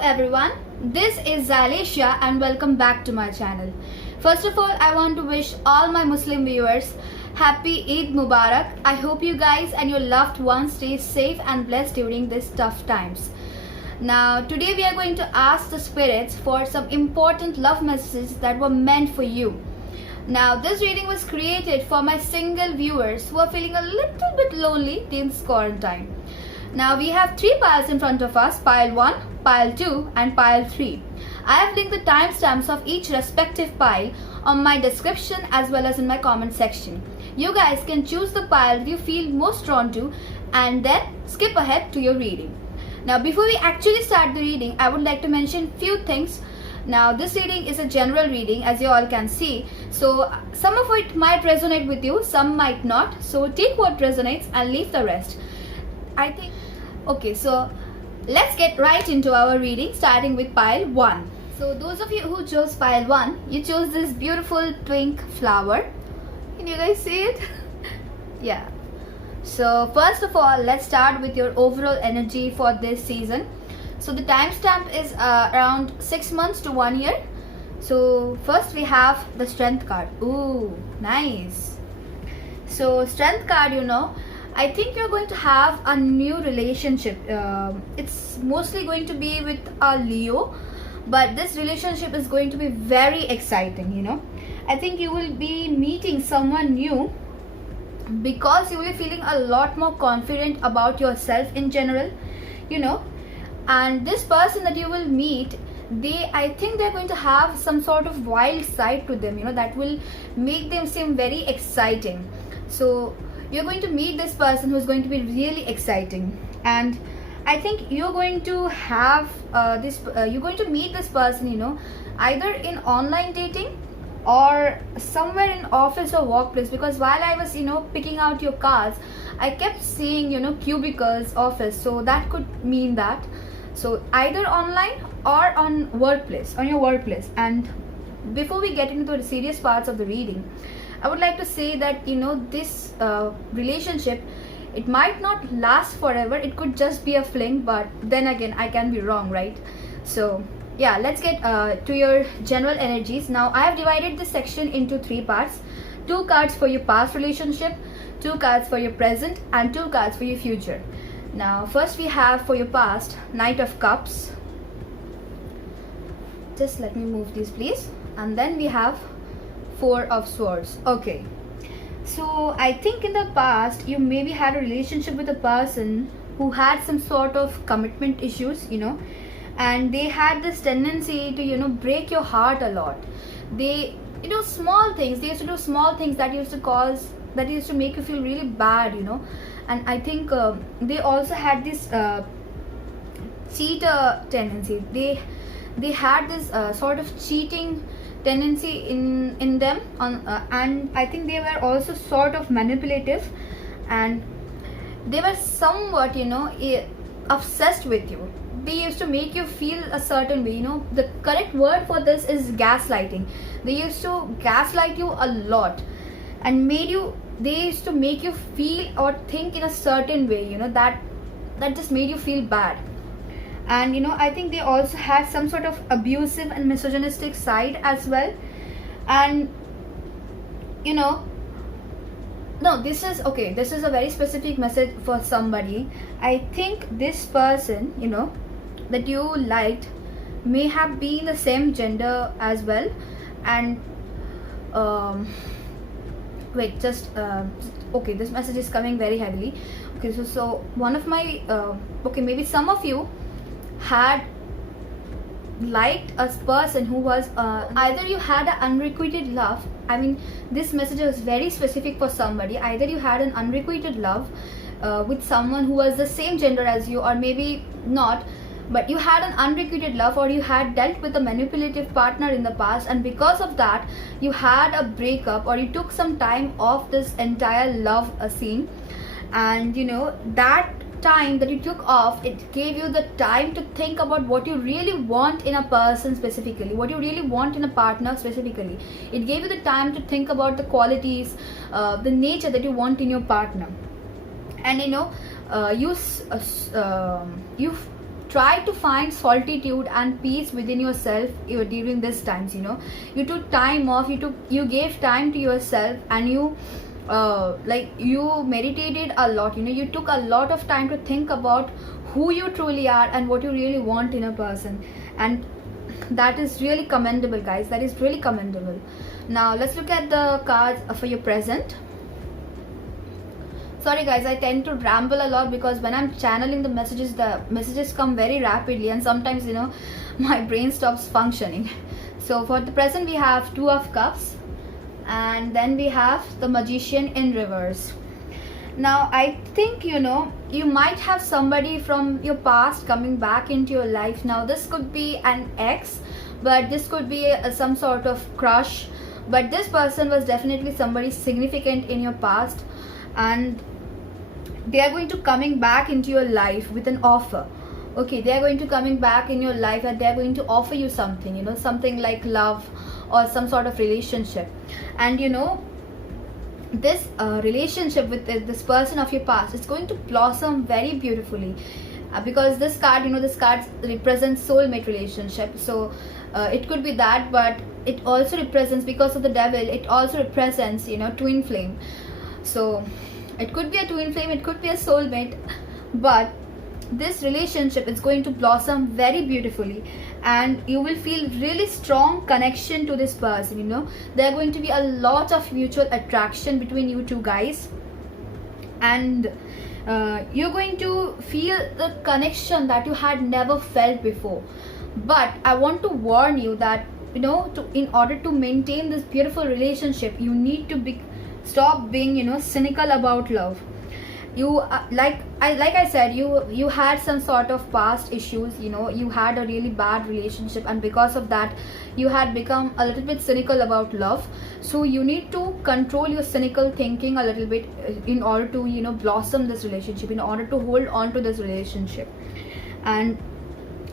everyone, this is Zalisha and welcome back to my channel. First of all, I want to wish all my Muslim viewers happy Eid Mubarak. I hope you guys and your loved ones stay safe and blessed during these tough times. Now, today we are going to ask the spirits for some important love messages that were meant for you. Now, this reading was created for my single viewers who are feeling a little bit lonely during this quarantine. Now, we have 3 piles in front of us, pile 1, pile 2 and pile 3. I have linked the timestamps of each respective pile on my description as well as in my comment section. You guys can choose the pile that you feel most drawn to and then skip ahead to your reading. Now, before we actually start the reading, I would like to mention few things. Now, this reading is a general reading, as you all can see. So, some of it might resonate with you, some might not. So, take what resonates and leave the rest. I think, okay, so let's get right into our reading, starting with pile 1. So, those of you who chose pile 1, you chose this beautiful pink flower. Can you guys see it? Yeah. So, first of all, let's start with your overall energy for this season. So, the timestamp is around 6 months to 1 year. So, first we have the Strength card. Ooh, nice. So, Strength card, I think you're going to have a new relationship. It's mostly going to be with a Leo, but this relationship is going to be very exciting. I think you will be meeting someone new because you will be feeling a lot more confident about yourself in general, and this person that you will meet, I think they're going to have some sort of wild side to them, that will make them seem very exciting. So you're going to meet this person who's going to be really exciting, and I think you're going to have you're going to meet this person, either in online dating or somewhere in office or workplace, because while I was picking out your cards, I kept seeing cubicles, office, so that could mean that. So either online or on your workplace. And before we get into the serious parts of the reading, I would like to say that this relationship, it might not last forever. It could just be a fling, but then again, I can be wrong, right? So yeah, let's get to your general energies. Now, I have divided this section into 3 parts. 2 cards for your past relationship, 2 cards for your present, and 2 cards for your future. Now, first we have for your past, Knight of Cups. Just let me move these, please. And then we have 4 of Swords. Okay. So, I think in the past, you maybe had a relationship with a person who had some sort of commitment issues, and they had this tendency to, break your heart a lot. They, small things, they used to do small things that used to make you feel really bad, and I think they also had this cheater tendency. They had this sort of cheating tendency in them, and I think they were also sort of manipulative, and they were somewhat obsessed with you. They used to make you feel a certain way. The correct word for this is gaslighting. They used to gaslight you a lot and they used to make you feel or think in a certain way, that just made you feel bad. And I think they also had some sort of abusive and misogynistic side as well. And no, this is a very specific message for somebody. I think this person that you liked may have been the same gender as well. And wait, okay, this message is coming very heavily. Okay, so one of my maybe some of you had liked a person who was either you had an unrequited love. I mean, this message is very specific for somebody. Either you had an unrequited love with someone who was the same gender as you, or maybe not, but you had an unrequited love, or you had dealt with a manipulative partner in the past, and because of that you had a breakup, or you took some time off this entire love scene. And that time that you took off, it gave you the time to think about what you really want in a person specifically, what you really want in a partner specifically. It gave you the time to think about the qualities, the nature that you want in your partner. And try to find solitude and peace within yourself during these times. You took time off, you gave time to yourself, and you you meditated a lot. You took a lot of time to think about who you truly are and what you really want in a person, and that is really commendable, guys. That is really commendable. Now let's look at the cards for your present. Sorry guys, I tend to ramble a lot because when I'm channeling the messages come very rapidly, and sometimes my brain stops functioning. So for the present we have Two of Cups, and then we have the Magician in reverse. Now I think you might have somebody from your past coming back into your life. Now this could be an ex, but this could be some sort of crush, but this person was definitely somebody significant in your past, and they are going to coming back into your life with an offer. Okay, they are going to coming back in your life, and they are going to offer you something, something like love or some sort of relationship. And this relationship with this person of your past is going to blossom very beautifully, because this card represents soulmate relationship. So it could be that, but it also represents, because of the devil, it also represents twin flame. So it could be a twin flame, it could be a soulmate, but this relationship is going to blossom very beautifully, and you will feel really strong connection to this person. There are going to be a lot of mutual attraction between you two guys, and you're going to feel the connection that you had never felt before. But I want to warn you that in order to maintain this beautiful relationship, you need to stop being cynical about love. You like I said, you had some sort of past issues. You had a really bad relationship, and because of that you had become a little bit cynical about love. So you need to control your cynical thinking a little bit in order to blossom this relationship, in order to hold on to this relationship. And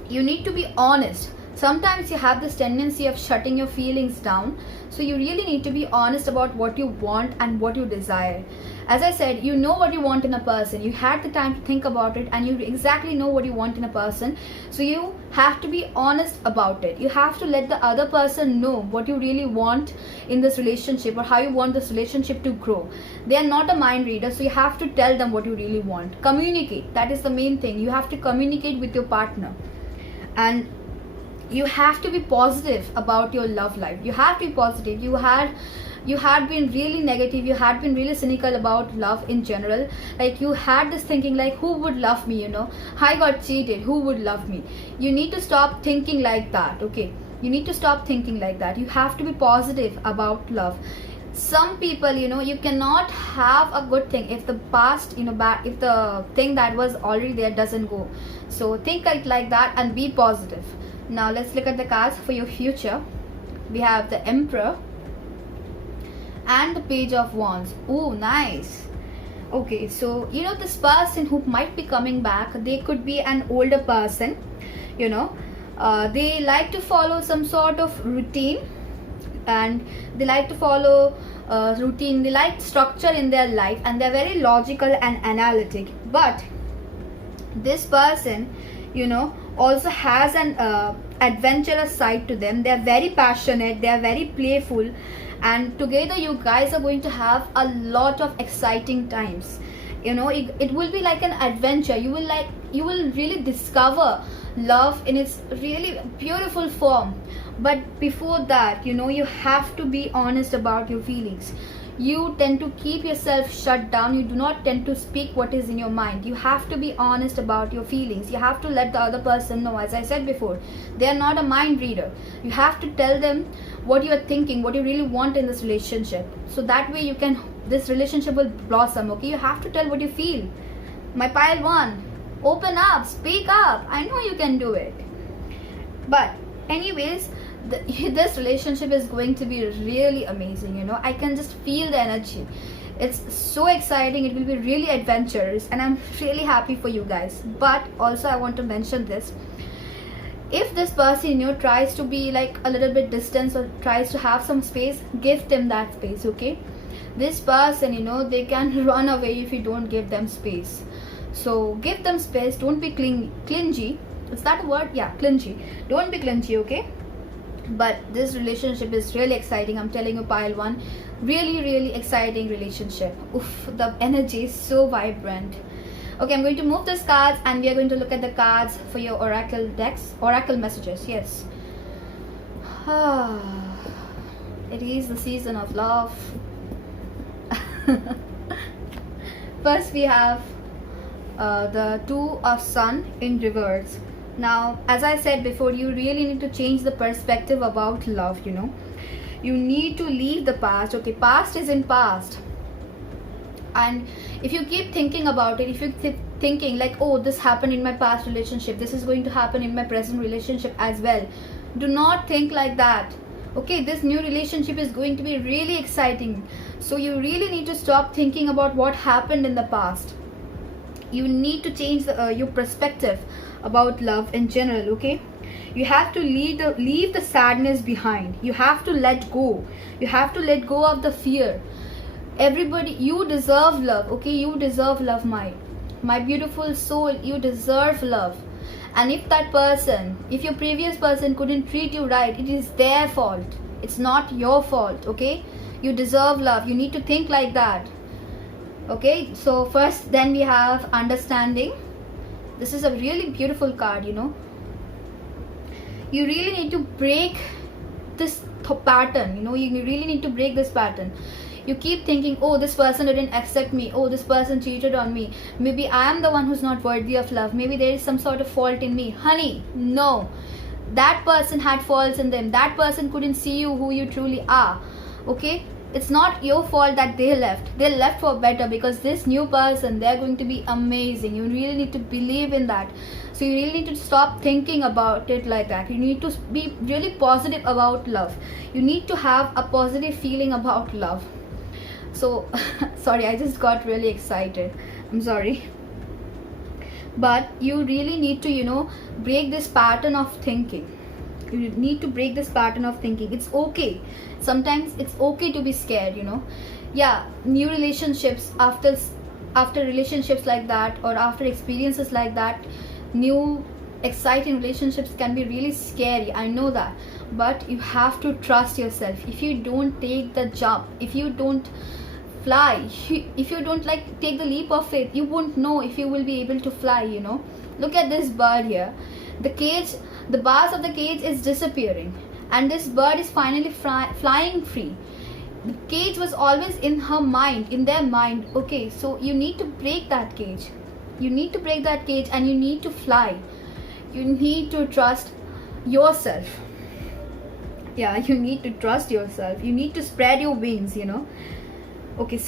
you need to be honest. Sometimes you have this tendency of shutting your feelings down, so you really need to be honest about what you want and what you desire. As I said, you know what you want in a person, you had the time to think about it, and you exactly know what you want in a person. So you have to be honest about it. You have to let the other person know what you really want in this relationship, or how you want this relationship to grow. They are not a mind reader, so you have to tell them what you really want. Communicate, that is the main thing. You have to communicate with your partner, and you have to be positive about your love life. You have to be positive. You had been really negative, you had been really cynical about love in general. Like you had this thinking like, who would love me, I got cheated, who would love me? You need to stop thinking like that. Okay, you need to stop thinking like that. You have to be positive about love. Some people, you cannot have a good thing if the past, if the thing that was already there doesn't go. So think like that and be positive. Now let's look at the cards for your future. We have the Emperor and the Page of Wands. Oh, nice. Okay, so this person who might be coming back, they could be an older person. They like to follow some sort of routine, and they like to follow routine. They like structure in their life, and they're very logical and analytic. But this person also has an adventurous side to them. They're very passionate, they're very playful, and together you guys are going to have a lot of exciting times. It will be like an adventure. You will really discover love in its really beautiful form. But before that, you have to be honest about your feelings. You tend to keep yourself shut down. You do not tend to speak what is in your mind. You have to be honest about your feelings. You have to let the other person know. As I said before, they are not a mind reader. You have to tell them what you are thinking, what you really want in this relationship. So that way this relationship will blossom. Okay, you have to tell what you feel. My pile one, open up, speak up. I know you can do it. But anyways, this relationship is going to be really amazing. I can just feel the energy. It's so exciting. It will be really adventurous, and I'm really happy for you guys. But also I want to mention this: if this person tries to be like a little bit distant, or tries to have some space, give them that space. Okay, this person they can run away if you don't give them space. So give them space. Don't be clingy. is that a word? Yeah, clingy. Don't be clingy, okay? But this relationship is really exciting. I'm telling you, pile one, really exciting relationship. Oof, the energy is so vibrant. Okay, I'm going to move these cards and we are going to look at the cards for your oracle decks, oracle messages. Yes. It is the season of love. First we have the Two of Sun in reverse. Now, as I said before, you really need to change the perspective about love, you know. You need to leave the past. Okay, past is in past. And if you keep thinking about it, if you keep thinking like, oh, this happened in my past relationship, this is going to happen in my present relationship as well, do not think like that. Okay, this new relationship is going to be really exciting. So you really need to stop thinking about what happened in the past. You need to change your perspective about love in general. Okay, you have to leave the sadness behind. You have to let go. You have to let go of the fear. Everybody, you deserve love. Okay, you deserve love, my beautiful soul. You deserve love. And if that person, if your previous person couldn't treat you right, it is their fault. It's not your fault. Okay, you deserve love. You need to think like that. Okay, so first, then we have understanding. This is a really beautiful card, you know. You really need to break this pattern, you know. You really need to break this pattern. You keep thinking, oh, this person didn't accept me, oh, this person cheated on me, maybe I am the one who's not worthy of love, maybe there is some sort of fault in me. Honey, no, that person had faults in them. That person couldn't see you who you truly are. Okay, it's not your fault that they left for better, because this new person, they're going to be amazing. You really need to believe in that. So you really need to stop thinking about it like that. You need to be really positive about love. You need to have a positive feeling about love. So sorry, I just got really excited, I'm sorry. But you really need to, you know, break this pattern of thinking. You need to break this pattern of thinking. It's okay. Sometimes it's okay to be scared, you know. Yeah, new relationships, after relationships like that, or after experiences like that, new exciting relationships can be really scary. I know that. But you have to trust yourself. If you don't take the jump, if you don't fly, if you don't take the leap of faith, you won't know if you will be able to fly, you know. Look at this bird here. The cage, the bars of the cage is disappearing, and this bird is finally flying free. The cage was always in her mind, in their mind. Okay, so you need to break that cage. You need to break that cage and you need to fly. You need to trust yourself. Yeah, you need to trust yourself. You need to spread your wings, you know. Okay,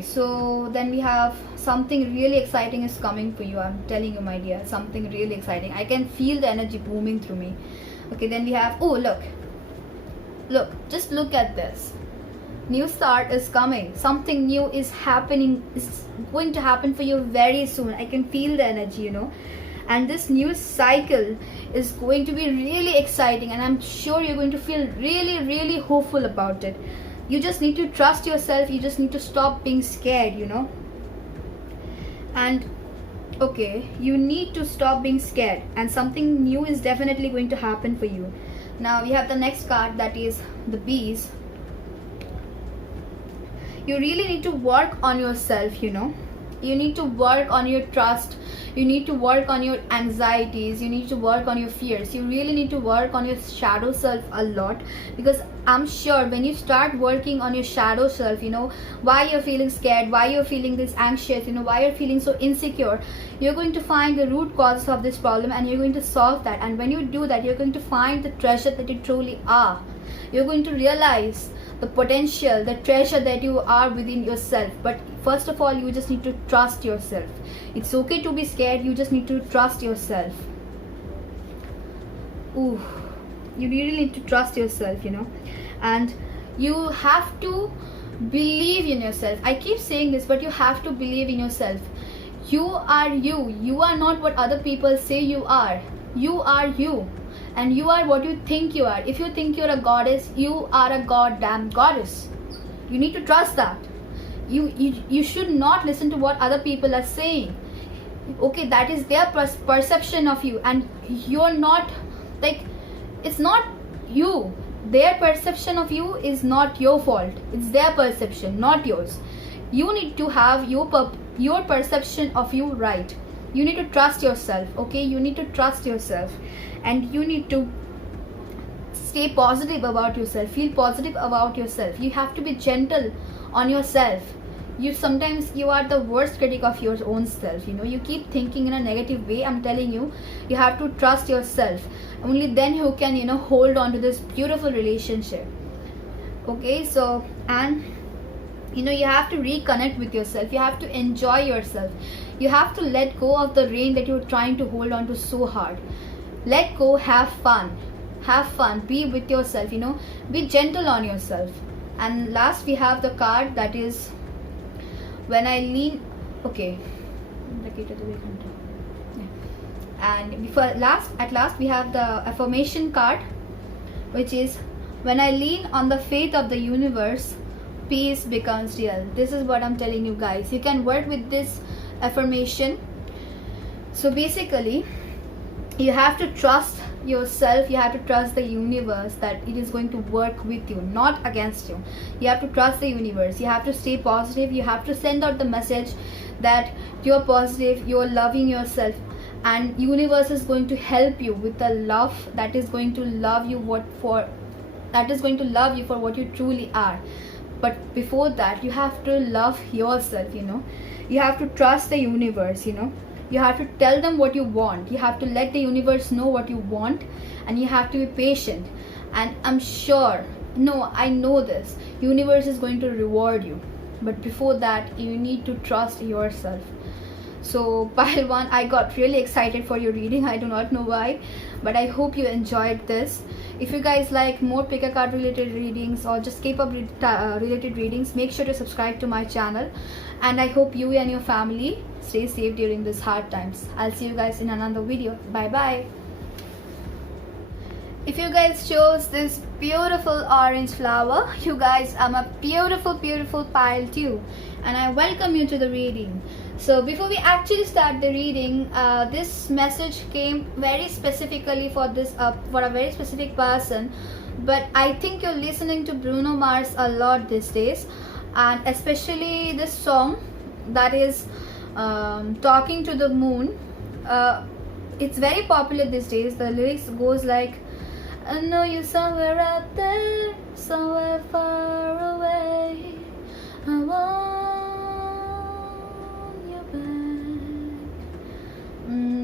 so then we have something really exciting is coming for you. I'm telling you, my dear, something really exciting. I can feel the energy booming through me. Okay, then we have, oh, look, just look at this. New start is coming. Something new is happening, is going to happen for you very soon. I can feel the energy, you know. And this new cycle is going to be really exciting, and I'm sure you're going to feel really hopeful about it. You just need to trust yourself. You just need to stop being scared, you know. And okay, you need to stop being scared, and something new is definitely going to happen for you. Now we have the next card, that is the bees. You really need to work on yourself, you know. You need to work on your trust. You need to work on your anxieties. You need to work on your fears. You really need to work on your shadow self a lot, because I'm sure when you start working on your shadow self, you know, why you're feeling scared, why you're feeling this anxious, you know, why you're feeling so insecure, you're going to find the root cause of this problem and you're going to solve that. And when you do that, you're going to find the treasure that you truly are. You're going to realize the potential, the treasure that you are within yourself. But first of all, you just need to trust yourself. It's okay to be scared. You just need to trust yourself. Ooh, you really need to trust yourself, you know. And you have to believe in yourself. I keep saying this, but you have to believe in yourself. You are you. You are not what other people say you are. You are you. And you are what you think you are. If you think you're a goddess, you are a goddamn goddess. You need to trust that. You should not listen to what other people are saying. Okay, that is their perception of you, and you're not, like, it's not you. Their perception of you is not your fault. It's their perception, not yours. You need to have your perception of you right. You need to trust yourself. Okay, you need to trust yourself, and you need to stay positive about yourself. Feel positive about yourself. You have to be gentle on yourself. You are the worst critic of your own self. You keep thinking in a negative way. I'm telling you, you have to trust yourself. Only then you can hold on to this beautiful relationship. Okay, so, and you have to reconnect with yourself. You have to enjoy yourself. You have to let go of the rain that you're trying to hold on to so hard. Let go. Have fun, be with yourself. Be gentle on yourself. And last, we have the card that is when I lean. Okay, and at last we have the affirmation card, which is when I lean on the faith of the universe, peace becomes real. This is what I'm telling you guys. You can work with this affirmation. So basically, you have to trust yourself. You have to trust the universe that it is going to work with you, not against you. You have to trust the universe. You have to stay positive. You have to send out the message that you're positive, you're loving yourself, and universe is going to help you with the love that is going to love you for what you truly are. But before that, you have to love yourself. You have to trust the universe. You have to tell them what you want. You have to let the universe know what you want, and you have to be patient. And I'm sure, no, I know this, universe is going to reward you. But before that, you need to trust yourself. So pile 1, I got really excited for your reading. I do not know why, but I hope you enjoyed this. If you guys like more pick a card related readings or just K-pop related readings, make sure to subscribe to my channel. And I hope you and your family stay safe during these hard times. I'll see you guys in another video. Bye bye. If you guys chose this beautiful orange flower, you guys are a beautiful pile too, and I welcome you to the reading. So before we actually start the reading, this message came very specifically for a very specific person. But I think you're listening to Bruno Mars a lot these days, and especially this song that is Talking to the Moon. It's very popular these days. The lyrics goes like, I know you somewhere out there, somewhere far away, I want you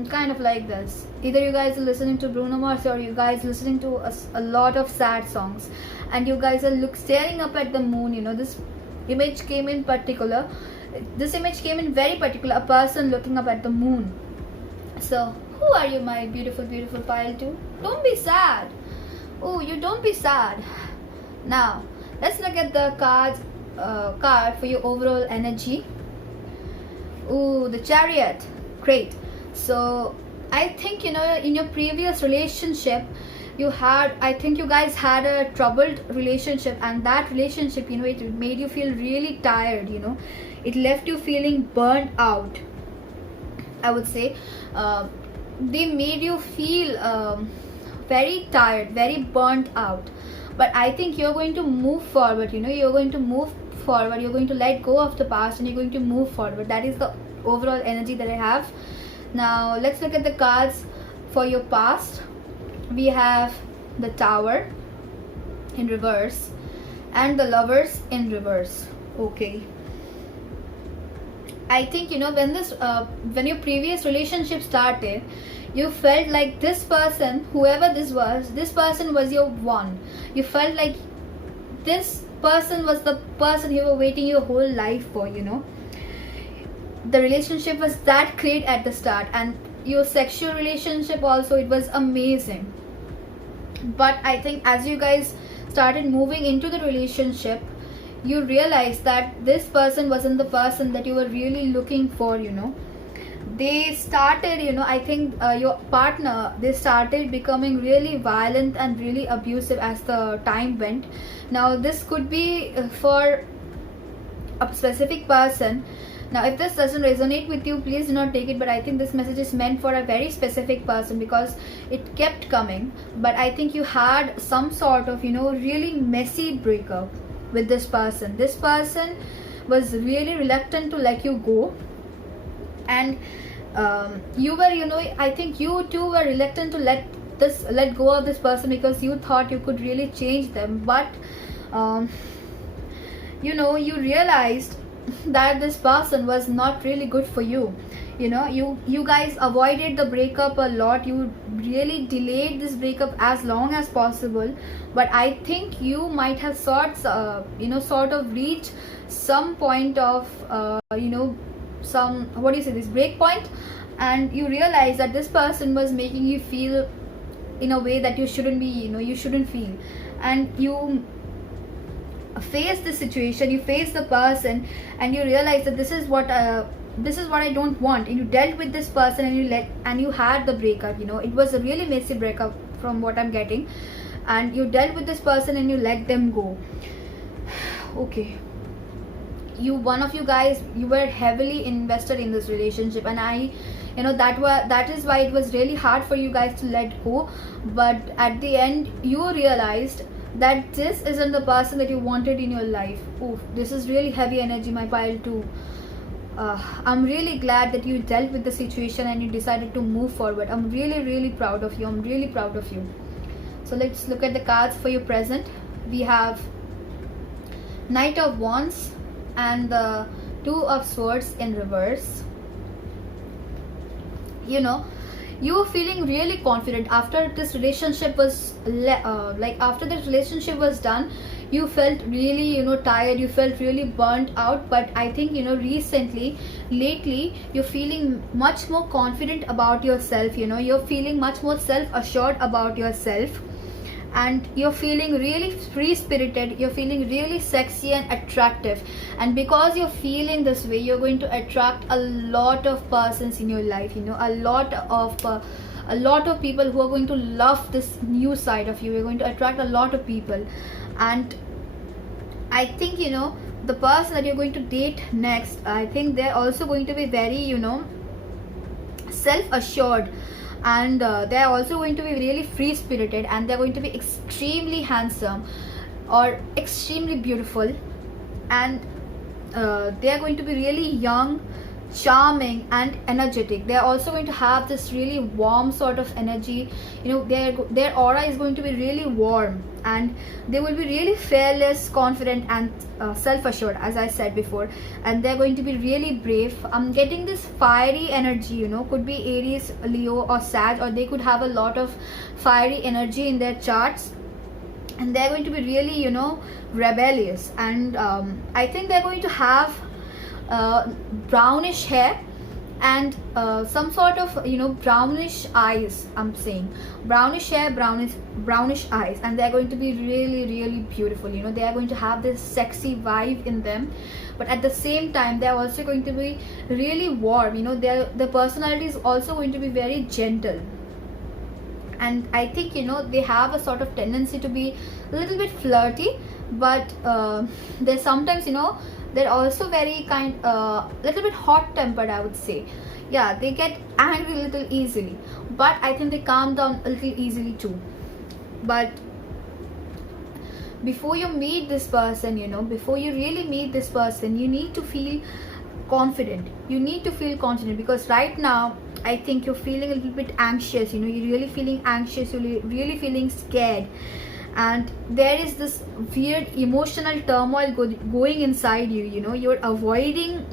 back. Kind of like this. Either you guys are listening to Bruno Mars, or you guys listening to a lot of sad songs, and you guys are staring up at the moon. This image came in particular. This image came in very particular, a person looking up at the moon. So who are you, my beautiful pile too? Don't be sad. Oh, you don't be sad. Now let's look at the card for your overall energy. Oh, the Chariot. Great. So I think in your previous relationship, I think you guys had a troubled relationship, and that relationship, it made you feel really tired. It left you feeling burnt out, I would say. They made you feel very tired, very burnt out. But I think you're going to move forward. You're going to move forward. You're going to let go of the past, and you're going to move forward. That is the overall energy that I have. Now let's look at the cards for your past. We have the Tower in reverse and the Lovers in reverse. Okay, I think when your previous relationship started, you felt like this person, whoever this person was your one. You felt like this person was the person you were waiting your whole life for. The relationship was that great at the start, and your sexual relationship also, it was amazing. But I think as you guys started moving into the relationship, you realized that this person wasn't the person that you were really looking for. They started, I think your partner, they started becoming really violent and really abusive as the time went. Now this could be for a specific person, Now if this doesn't resonate with you, please do not take it, but I think this message is meant for a very specific person because it kept coming. But I think you had some sort of, really messy breakup with this person. This person was really reluctant to let you go, and you were, I think you too were reluctant to let go of this person because you thought you could really change them. But you realized that this person was not really good for you. You guys avoided the breakup a lot. You really delayed this breakup as long as possible, but I think you might have sort of reached some point of some, what do you say, this break point, and you realize that this person was making you feel in a way that you shouldn't be, you shouldn't feel. And you face the situation, you face the person, and you realize that this is what I don't want, and you dealt with this person, and you had the breakup. It was a really messy breakup from what I'm getting, and you dealt with this person and you let them go. Okay, one of you guys, you were heavily invested in this relationship, and that is why it was really hard for you guys to let go. But at the end you realized that this isn't the person that you wanted in your life. Oh, this is really heavy energy, my pile 2. I'm really glad that you dealt with the situation and you decided to move forward. I'm really proud of you. I'm really proud of you. So let's look at the cards for your present. We have Knight of Wands and the Two of Swords in reverse. You were feeling really confident after this relationship was after this relationship was done. You felt really tired, you felt really burnt out. But I think lately you're feeling much more confident about yourself. You're feeling much more self-assured about yourself, and you're feeling really free-spirited, you're feeling really sexy and attractive. And because you're feeling this way, you're going to attract a lot of persons in your life, a lot of people who are going to love this new side of you. You're going to attract a lot of people. And I think the person that you're going to date next, I think they're also going to be very self-assured, and they're also going to be really free-spirited, and they're going to be extremely handsome or extremely beautiful, and they're going to be really young, charming and energetic. They're also going to have this really warm sort of energy. Their aura is going to be really warm, and they will be really fearless, confident and self-assured, as I said before. And they're going to be really brave. I'm getting this fiery energy, could be Aries, Leo or Sag, or they could have a lot of fiery energy in their charts. And they're going to be really rebellious, and I think they're going to have brownish hair and some sort of brownish eyes. I'm saying brownish hair, brownish eyes, and they're going to be really beautiful. They are going to have this sexy vibe in them, but at the same time they're also going to be really warm. Their personality is also going to be very gentle. And I think they have a sort of tendency to be a little bit flirty, but they sometimes they're also very little bit hot tempered, I would say. Yeah, they get angry a little easily, but I think they calm down a little easily too. But before you meet this person, before you really meet this person, you need to feel confident. You need to feel confident, because right now I think you're feeling a little bit anxious. You're really feeling anxious, you're really feeling scared, and there is this weird emotional turmoil going inside you. You're avoiding,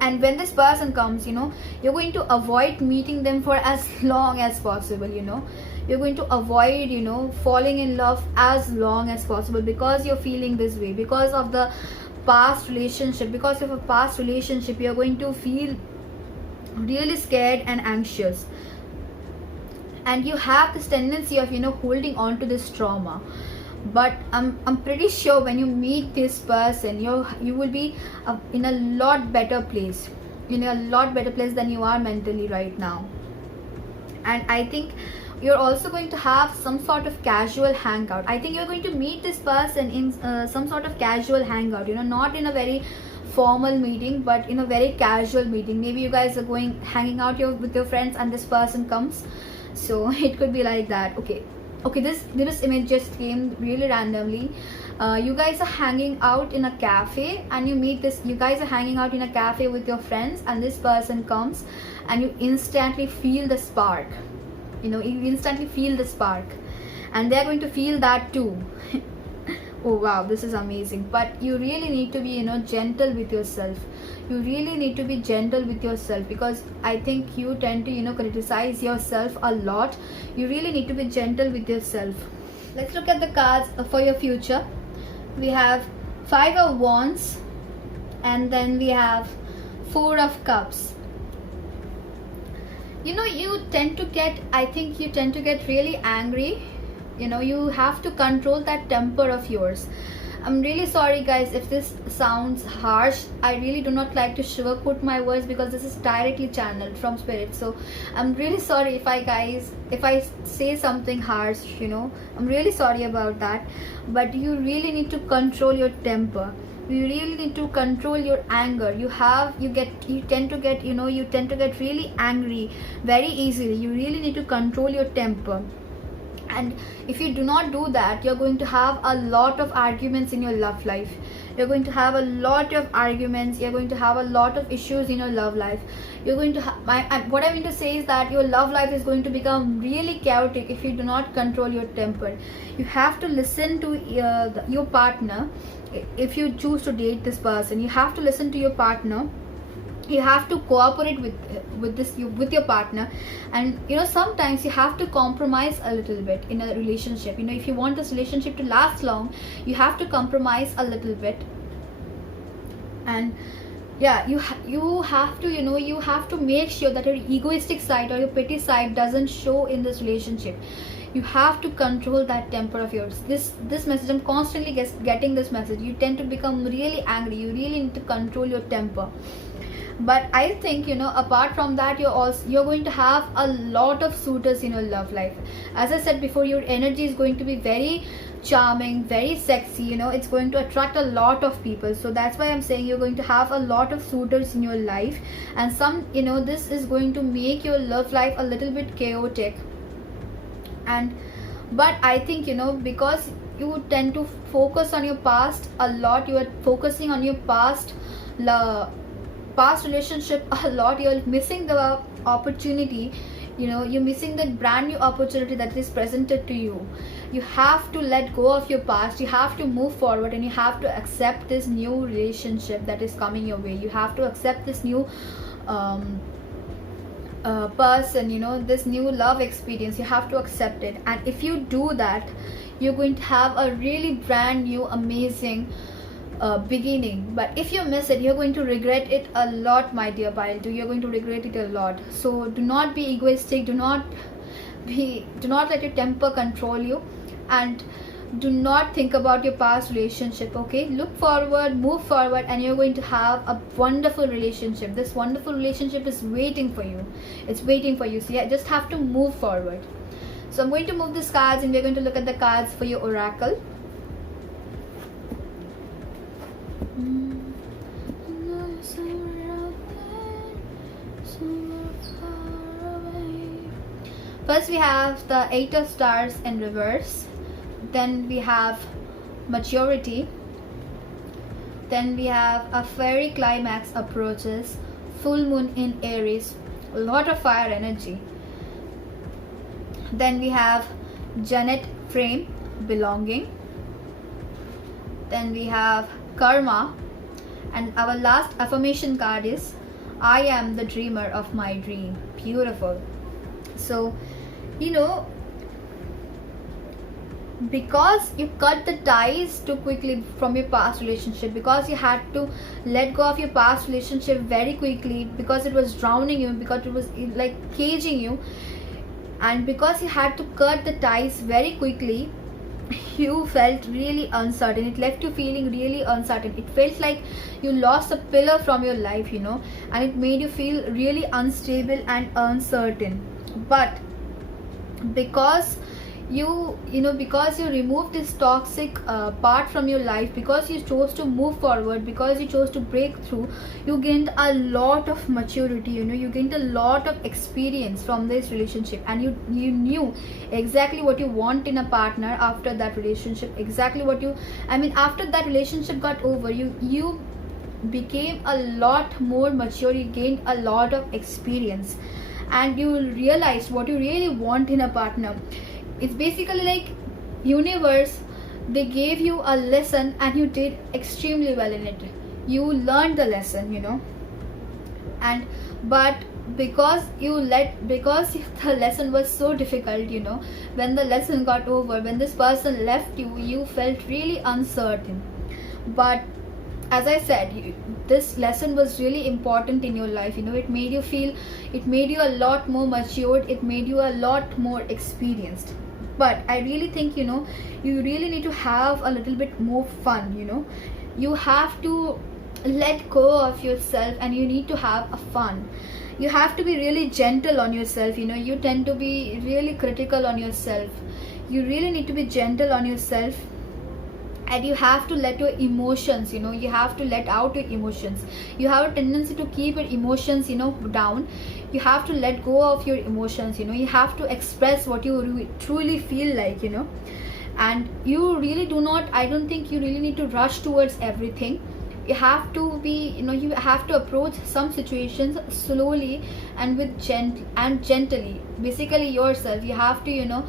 and when this person comes, you're going to avoid meeting them for as long as possible. You're going to avoid falling in love as long as possible, because you're feeling this way, because of the past relationship. Because of a past relationship, you're going to feel really scared and anxious, and you have this tendency of holding on to this trauma. But I'm pretty sure when you meet this person, you will be in a lot better place, a lot better place than you are mentally right now. And I think you're also going to have some sort of casual hangout. I think you're going to meet this person in some sort of casual hangout, not in a very formal meeting, but in a very casual meeting. Maybe you guys are going hanging out with your friends and this person comes, so it could be like that. Okay, this image just came really randomly. You guys are hanging out in a cafe and you guys are hanging out in a cafe with your friends, and this person comes and you instantly feel the spark. You instantly feel the spark, and they're going to feel that too. Oh wow, this is amazing. But you really need to be gentle with yourself. You really need to be gentle with yourself, because I think you tend to criticize yourself a lot. You really need to be gentle with yourself. Let's look at the cards for your future. We have 5 of Wands, and then we have 4 of Cups. You tend to get really angry. You have to control that temper of yours. I'm really sorry guys if this sounds harsh. I really do not like to sugarcoat my words, because this is directly channeled from spirit. So I'm really sorry if I say something harsh. I'm really sorry about that. But you really need to control your temper. You really need to control your anger. You tend to get really angry very easily. You really need to control your temper. And if you do not do that, you're going to have a lot of arguments in your love life. You're going to have a lot of arguments. You're going to have a lot of issues in your love life. You're going to what I mean to say is that your love life is going to become really chaotic if you do not control your temper. You have to listen to your partner. If you choose to date this person, you have to listen to your partner. You have to cooperate with your partner, and sometimes you have to compromise a little bit in a relationship. If you want this relationship to last long, you have to compromise a little bit. And yeah, you have to make sure that your egoistic side or your petty side doesn't show in this relationship. You have to control that temper of yours. This message, I'm constantly getting this message. You tend to become really angry. You really need to control your temper. But I think apart from that, you're going to have a lot of suitors in your love life. As I said before, your energy is going to be very charming, very sexy. It's going to attract a lot of people. So that's why I'm saying you're going to have a lot of suitors in your life, and this is going to make your love life a little bit chaotic. But I think because you tend to focus on your past a lot, you are focusing on your past relationship a lot. You're missing the opportunity. You're missing that brand new opportunity that is presented to you. You have to let go of your past. You have to move forward, and you have to accept this new relationship that is coming your way. You have to accept this new person, this new love experience. You have to accept it. And if you do that, you're going to have a really brand new amazing beginning. But if you miss it, you're going to regret it a lot, my dear pile 2. You're going to regret it a lot. So do not be egoistic. Do not let your temper control you, and do not think about your past relationship. Okay, look forward, move forward, and you're going to have a wonderful relationship. This wonderful relationship is waiting for you. It's waiting for you. So you just have to move forward. So I'm going to move these cards, and we're going to look at the cards for your oracle. First we have the 8 of Stars in reverse. Then we have maturity. Then we have a fairy climax approaches, full moon in Aries, a lot of fire energy. Then we have Janet frame, belonging. Then we have karma, and our last affirmation card is I am the dreamer of my dream. Beautiful. So because you cut the ties too quickly from your past relationship, because you had to let go of your past relationship very quickly, because it was drowning you, because it was like caging you, and because you had to cut the ties very quickly, you felt really uncertain. It left you feeling really uncertain. It felt like you lost a pillar from your life, and it made you feel really unstable and uncertain. But because you know, because you remove this toxic part from your life, because you chose to move forward, because you chose to break through, you gained a lot of maturity, you know, you gained a lot of experience from this relationship, and you knew exactly what you want in a partner after that relationship, exactly what you, I mean, after that relationship got over, you became a lot more mature, you gained a lot of experience, and you realized what you really want in a partner. It's basically like universe, they gave you a lesson and you did extremely well in it. You learned the lesson, you know, and but because because the lesson was so difficult, you know, when the lesson got over, when this person left you, you felt really uncertain. But as I said, this lesson was really important in your life, you know, it made you feel, it made you a lot more matured, it made you a lot more experienced. But I really think, you know, you really need to have a little bit more fun, you know, you have to let go of yourself and you need to have a fun. You have to be really gentle on yourself, you know, you tend to be really critical on yourself. You really need to be gentle on yourself, and you have to let your emotions, you know, you have to let out your emotions. You have a tendency to keep your emotions, you know, down. You have to let go of your emotions, you know, you have to express what you truly feel like, you know. And you really do not, I don't think you really need to rush towards everything. You have to be, you know, you have to approach some situations slowly and with gently, basically yourself. You have to, you know,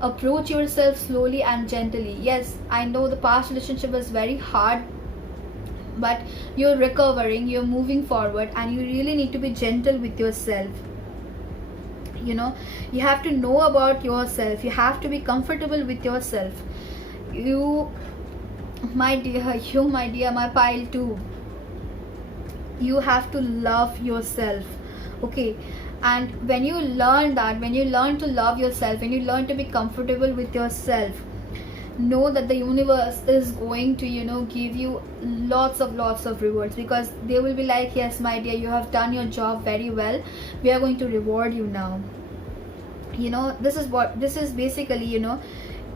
approach yourself slowly and gently. Yes, I know the past relationship was very hard, but you're recovering, you're moving forward, and you really need to be gentle with yourself. You know, you have to know about yourself, you have to be comfortable with yourself. You, my dear, my pile too, you have to love yourself, okay? And when you learn that, when you learn to love yourself, when you learn to be comfortable with yourself, know that the universe is going to, you know, give you lots of rewards, because they will be like, yes my dear, you have done your job very well, we are going to reward you now. You know, this is basically, you know,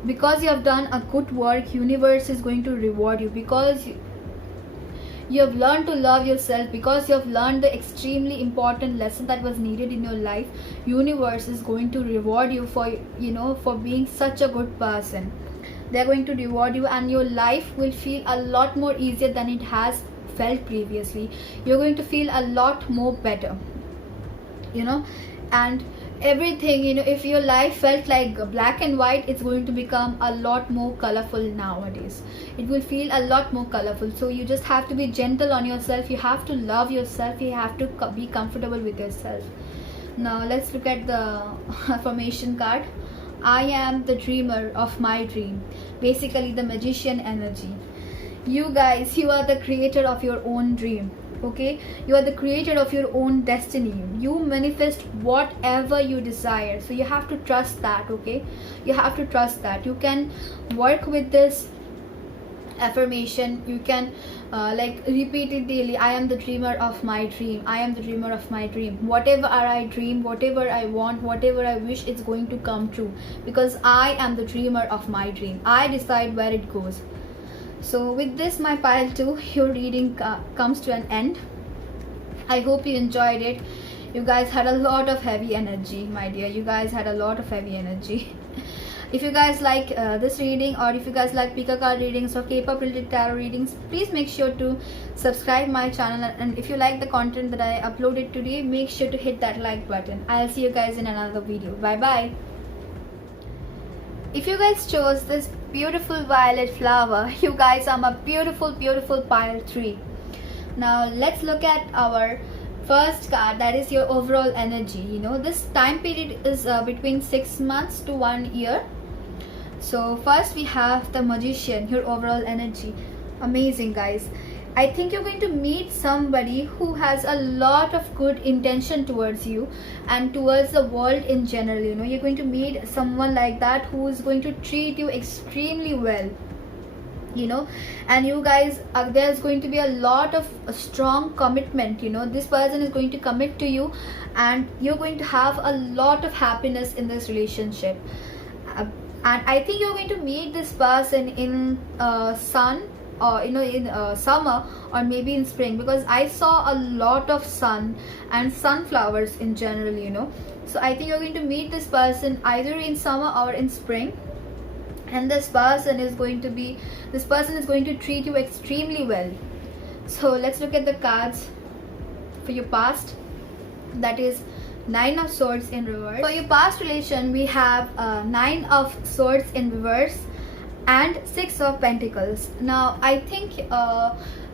because you have done a good work, universe is going to reward you, because you have learned to love yourself, because you have learned the extremely important lesson that was needed in your life. Universe is going to reward you for, you know, for being such a good person. They're going to reward you, and your life will feel a lot more easier than it has felt previously. You're going to feel a lot more better, you know. And everything, you know, if your life felt like black and white, it's going to become a lot more colorful nowadays. It will feel a lot more colorful. So you just have to be gentle on yourself, you have to love yourself, you have to be comfortable with yourself. Now let's look at the affirmation card. I am the dreamer of my dream, basically the magician energy. You guys, you are the creator of your own dream, okay? You are the creator of your own destiny. You manifest whatever you desire, so you have to trust that, okay? You have to trust that. You can work with this affirmation, you can like repeat it daily. I am the dreamer of my dream, I am the dreamer of my dream. Whatever I dream, whatever I want, whatever I wish, it's going to come true, because I am the dreamer of my dream. I decide where it goes. So with this, my pile 2, your reading comes to an end. I hope you enjoyed it. You guys had a lot of heavy energy, my dear, you guys had a lot of heavy energy. If you guys like this reading, or if you guys like pick a card readings or K-pop related tarot readings, please make sure to subscribe my channel. And if you like the content that I uploaded today, make sure to hit that like button. I'll see you guys in another video. Bye bye. If you guys chose this beautiful violet flower, you guys are my beautiful pile 3. Now let's look at our first card, that is your overall energy. You know, this time period is between 6 months to 1 year. So first we have the magician, your overall energy. Amazing, guys. I think you're going to meet somebody who has a lot of good intention towards you and towards the world in general. You know, you're going to meet someone like that who is going to treat you extremely well, you know. And you guys, there's going to be a lot of strong commitment. You know, this person is going to commit to you, and you're going to have a lot of happiness in this relationship. and I think you're going to meet this person in sun, or in summer, or maybe in spring, because I saw a lot of sun and sunflowers in general. So I think you're going to meet this person either in summer or in spring, and this person is going to treat you extremely well. So let's look at the cards for your past. That is Nine of Swords in reverse. For your past relation, we have Nine of Swords in reverse and Six of Pentacles. Now I think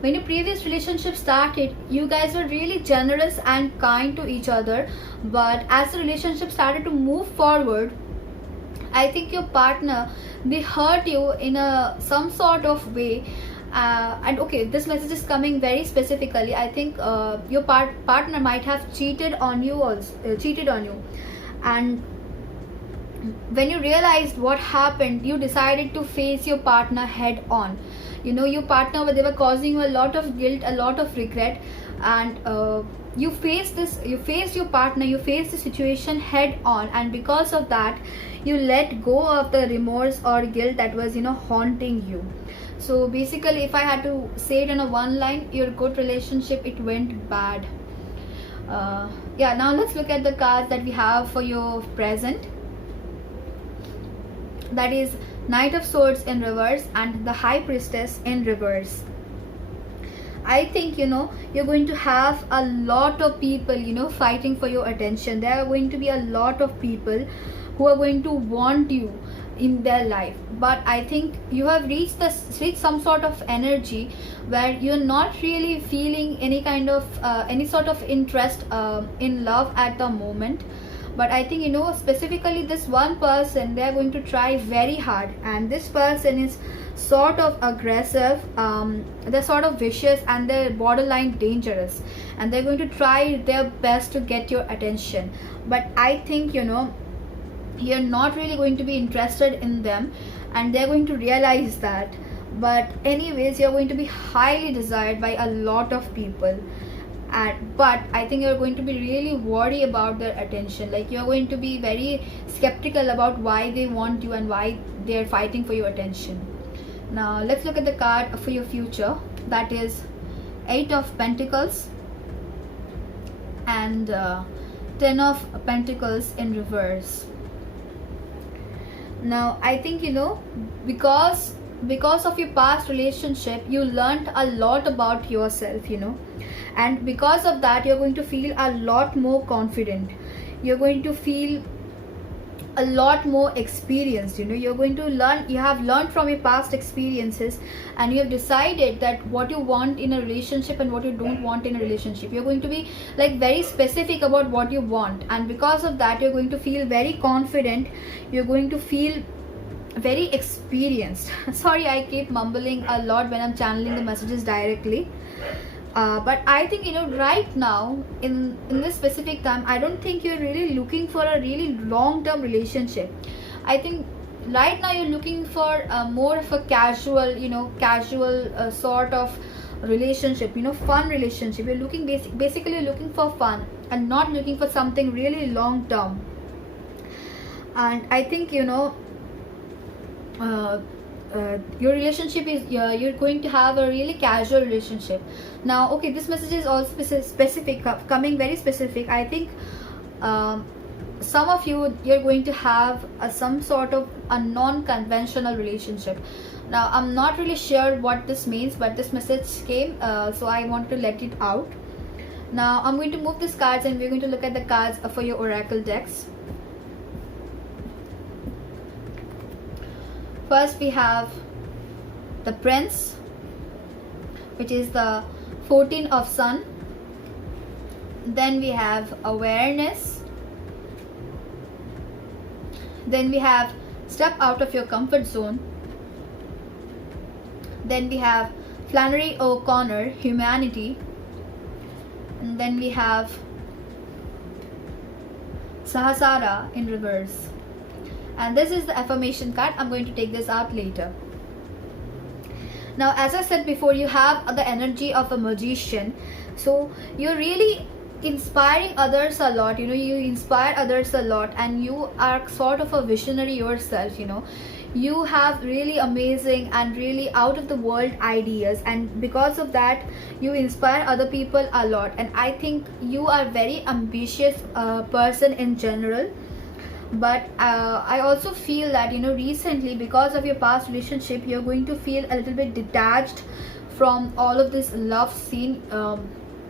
when your previous relationship started, you guys were really generous and kind to each other, but as the relationship started to move forward, I think your partner, they hurt you in some sort of way. And okay, this message is coming very specifically. I think your partner might have cheated on you, and when you realized what happened, you decided to face your partner head on. Your partner, they were causing you a lot of guilt, a lot of regret, and you faced your partner, you faced the situation head on, and because of that, you let go of the remorse or guilt that was haunting you. So basically, if I had to say it in a one line, your good relationship, it went bad. Yeah, now let's look at the cards that we have for your present. That is Knight of Swords in reverse and the High Priestess in reverse. I think you're going to have a lot of people fighting for your attention. There are going to be a lot of people who are going to want you in their life, but I think you have reached some sort of energy where you're not really feeling any sort of interest in love at the moment. But I think specifically this one person, they're going to try very hard, and this person is sort of aggressive, they're sort of vicious, and they're borderline dangerous, and they're going to try their best to get your attention. But I think you're not really going to be interested in them, and they're going to realize that. But anyways, you're going to be highly desired by a lot of people, but I think you're going to be really worried about their attention. Like, you're going to be very skeptical about why they want you and why they're fighting for your attention. Now let's look at the card for your future. That is Eight of Pentacles and Ten of Pentacles in reverse. Now I think because of your past relationship, you learned a lot about yourself, and because of that, you're going to feel a lot more confident. You're going to feel a lot more experienced. You're going to learn, you have learned from your past experiences, and you have decided that what you want in a relationship and what you don't want in a relationship. You're going to be like very specific about what you want, and because of that, you're going to feel very confident. You're going to feel very experienced. Sorry, I keep mumbling a lot when I'm channeling the messages directly. But I think right now in this specific time, I don't think you're really looking for a really long-term relationship. I think right now you're looking for more of a casual sort of relationship, fun relationship. You're looking basically looking for fun and not looking for something really long-term. And I think your relationship is you're going to have a really casual relationship. Now okay, this message is also specific, coming very specific. I think some of you're going to have some sort of a non-conventional relationship. Now I'm not really sure what this means, but this message came, so I want to let it out. Now I'm going to move these cards, and we're going to look at the cards for your oracle decks. First we have the Prince, which is the 14 of Sun. Then we have Awareness. Then we have Step Out of Your Comfort Zone. Then we have Flannery O'Connor, Humanity. And then we have Sahasrara in reverse. And this is the affirmation card. I'm going to take this out later. Now as I said before, you have the energy of a magician. So you're really inspiring others a lot. You inspire others a lot, and you are sort of a visionary yourself. You have really amazing and really out of the world ideas, and because of that you inspire other people a lot. And I think you are very ambitious person in general. But I also feel that recently, because of your past relationship, you're going to feel a little bit detached from all of this love scene.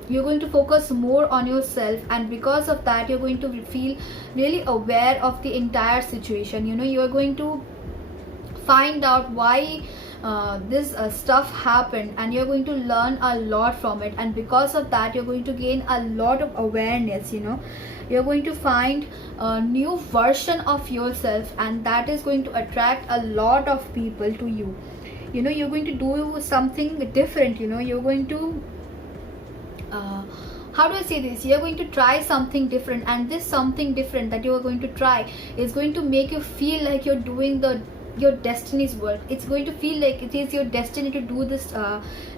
You're going to focus more on yourself, and because of that you're going to feel really aware of the entire situation. You're going to find out why this stuff happened, and you're going to learn a lot from it. And because of that you're going to gain a lot of awareness. You're going to find a new version of yourself, and that is going to attract a lot of people to you. You're going to do something different. You're going to how do I say this? You're going to try something different, and this something different that you are going to try is going to make you feel like you're doing your destiny's work. It's going to feel like it is your destiny to do this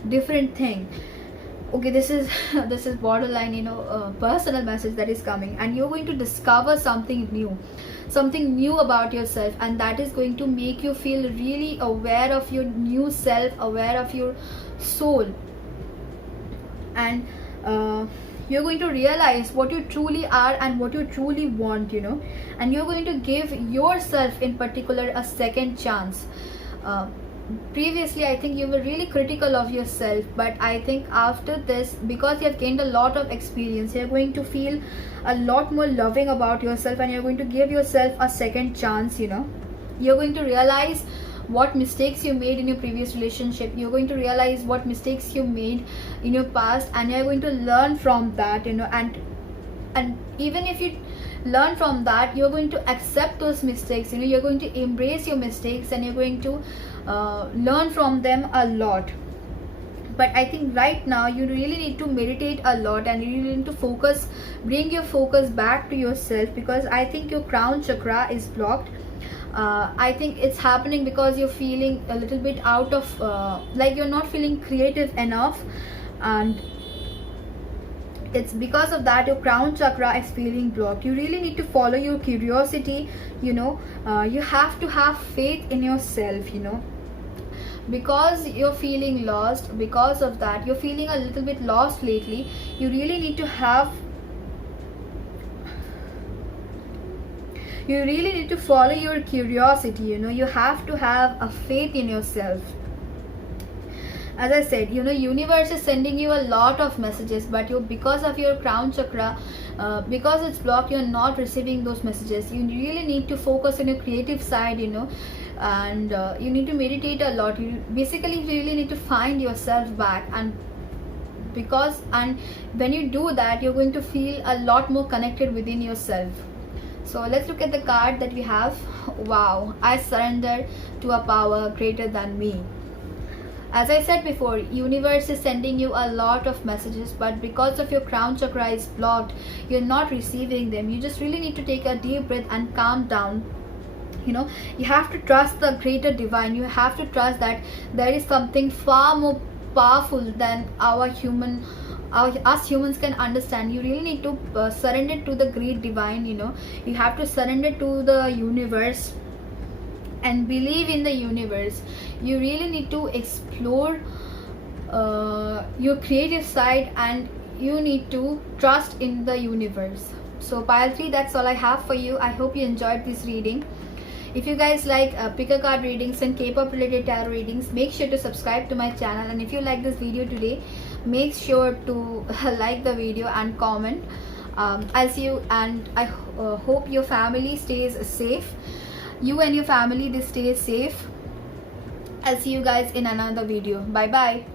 different thing. Okay, this is this is borderline personal message that is coming, and you're going to discover something new about yourself, and that is going to make you feel really aware of your new self, aware of your soul. And you're going to realize what you truly are and what you truly want. And you're going to give yourself in particular a second chance. Previously I think you were really critical of yourself, but I think after this, because you have gained a lot of experience, you're going to feel a lot more loving about yourself, and you're going to give yourself a second chance. You're going to realize what mistakes you made in your previous relationship. You're going to realize what mistakes you made in your past, and you're going to learn from that. And even if you learn from that, you're going to accept those mistakes. You're going to embrace your mistakes, and you're going to learn from them a lot. But I think right now you really need to meditate a lot, and you really need to bring your focus back to yourself, because I think your crown chakra is blocked. I think it's happening because you're feeling a little bit out of like you're not feeling creative enough, and it's because of that your crown chakra is feeling blocked. You really need to follow your curiosity. You have to have faith in yourself. Because you're feeling lost, because of that you're feeling a little bit lost lately. You really need to follow your curiosity. You have to have a faith in yourself. As I said, universe is sending you a lot of messages, but because of your crown chakra, because it's blocked, you're not receiving those messages. You really need to focus on your creative side. And you need to meditate a lot. You basically really need to find yourself back, and when you do that, you're going to feel a lot more connected within yourself. So let's look at the card that we have. Wow, I surrender to a power greater than me. As I said before, universe is sending you a lot of messages, but because of your crown chakra is blocked, you're not receiving them. You just really need to take a deep breath and calm down. You have to trust the greater divine. You have to trust that there is something far more powerful than us humans can understand. You really need to surrender to the great divine. You have to surrender to the universe and believe in the universe. You really need to explore your creative side, and you need to trust in the universe. So pile 3, that's all I have for you. I hope you enjoyed this reading. If you guys like pick a card readings and K-pop related tarot readings, make sure to subscribe to my channel. And if you like this video today, make sure to like the video and comment. I'll see you, and I hope your family stays safe. You and your family, they stay safe. I'll see you guys in another video. Bye bye.